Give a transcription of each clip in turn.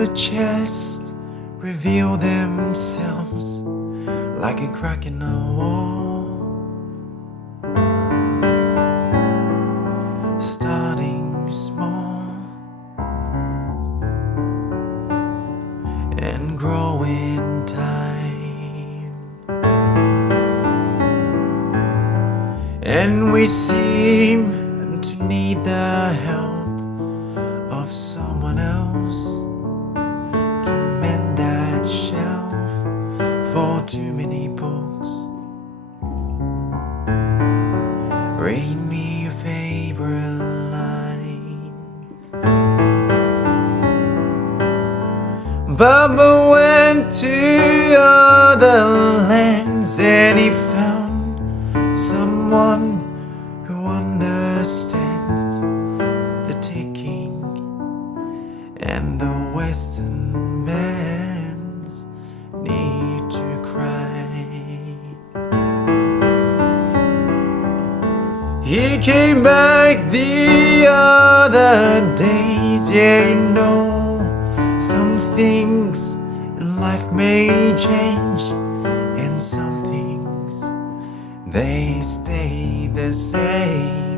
the chests reveal themselves like a crack in the wall, starting small and growing time. And we seem to need the help of someone else to mend that shelf for too many books. Read me your favorite line. Bubba went to other lands and he found someone who understands the ticking and the Western man's need to cry. He came back the other days. Yeah, you know, some things in life may change, and some things they stay the same.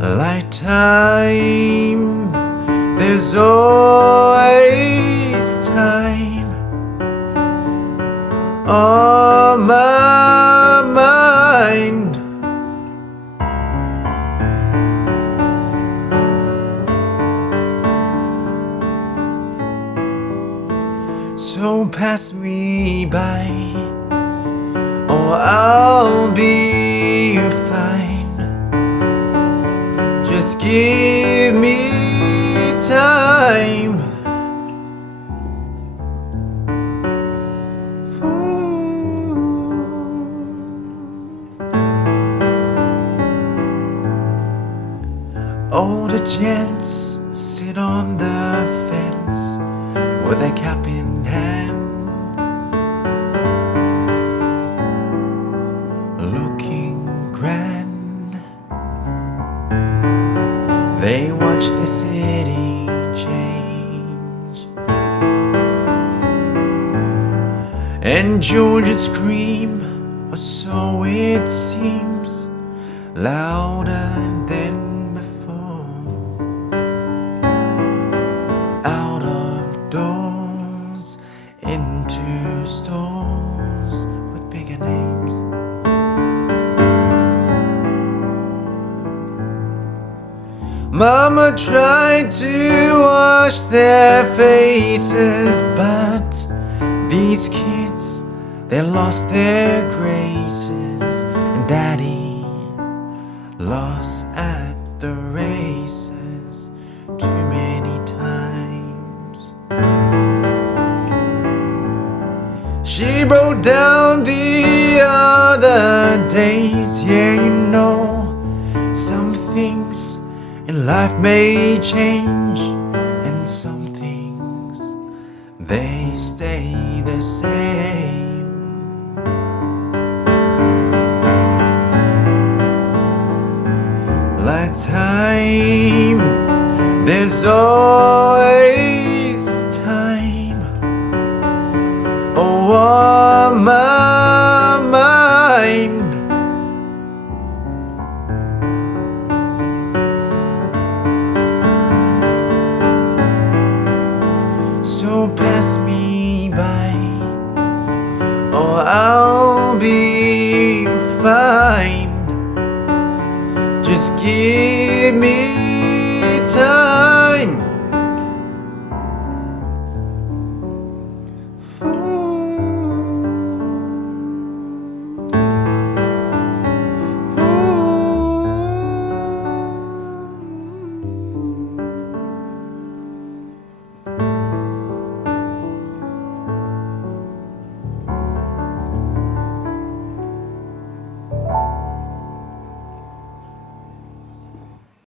Like time, there's always time on my mind. So pass me by, or I'll be fine. Just give me time. Older gents sit on the fence with a cap in hand, looking grand. They watch the city change, and children scream, or so it seems, louder than before. Out of doors, into stores with bigger names. Mama tried to wash their faces, but these kids, they lost their graces. And Daddy lost at the races too many times. She broke down the other days. Yeah, you know, some things in life may change, and some things they stay the same. Like time, there's always time. Oh, on my mind. So pass me by, or I'll be fine. Just give me